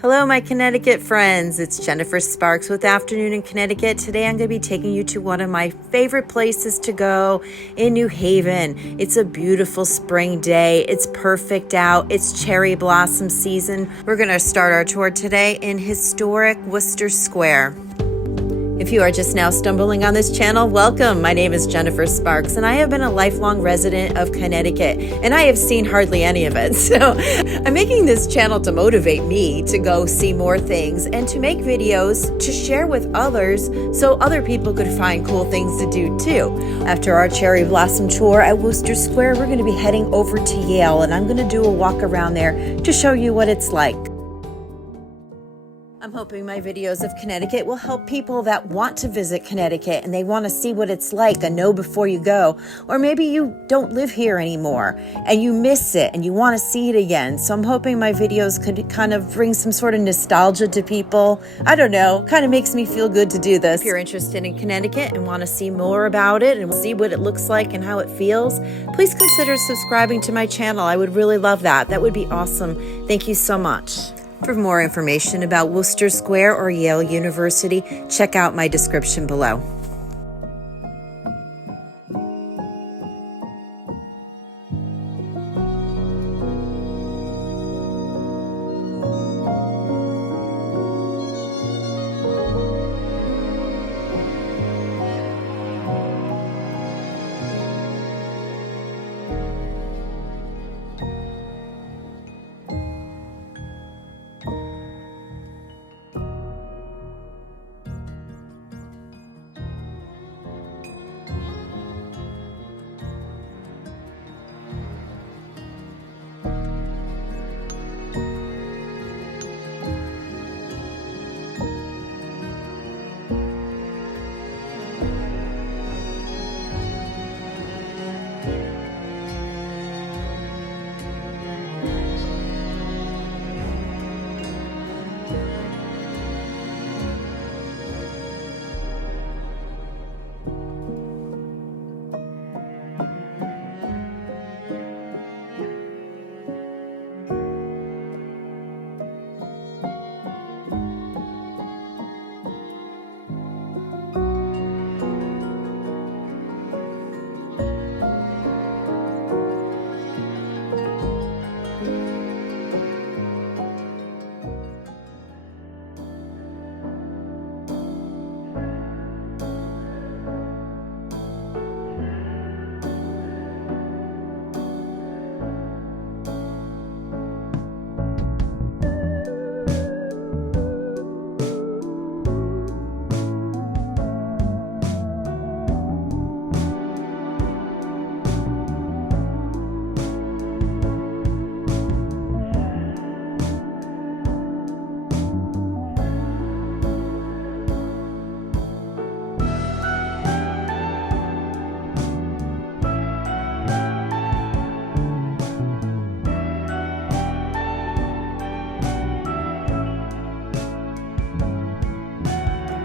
Hello, my Connecticut friends. It's Jennifer Sparks with Afternoon in Connecticut. Today I'm going to be taking you to one of my favorite places to go in New Haven. It's a beautiful spring day. It's perfect out. It's cherry blossom season. We're going to start our tour today in historic Wooster Square. If you are just now stumbling on this channel, welcome. My name is Jennifer Sparks, and I have been a lifelong resident of Connecticut, and I have seen hardly any of it. So I'm making this channel to motivate me to go see more things and to make videos to share with others so other people could find cool things to do too. After our cherry blossom tour at Wooster Square, we're going to be heading over to Yale, and I'm going to do a walk around there to show you what it's like. I'm hoping my videos of Connecticut will help people that want to visit Connecticut and they want to see what it's like, a know before you go. Or maybe you don't live here anymore and you miss it and you want to see it again. So I'm hoping my videos could kind of bring some sort of nostalgia to people. I don't know, kind of makes me feel good to do this. If you're interested in Connecticut and want to see more about it and see what it looks like and how it feels, please consider subscribing to my channel. I would really love that. That would be awesome. Thank you so much. For more information about Wooster Square or Yale University, check out my description below.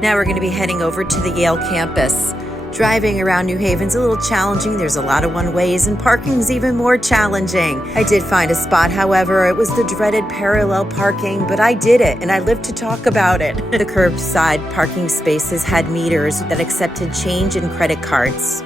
Now we're going to be heading over to the Yale campus. Driving around New Haven's a little challenging. There's a lot of one-ways and parking's even more challenging. I did find a spot, however. It was the dreaded parallel parking, but I did it and I lived to talk about it. The curbside parking spaces had meters that accepted change and credit cards.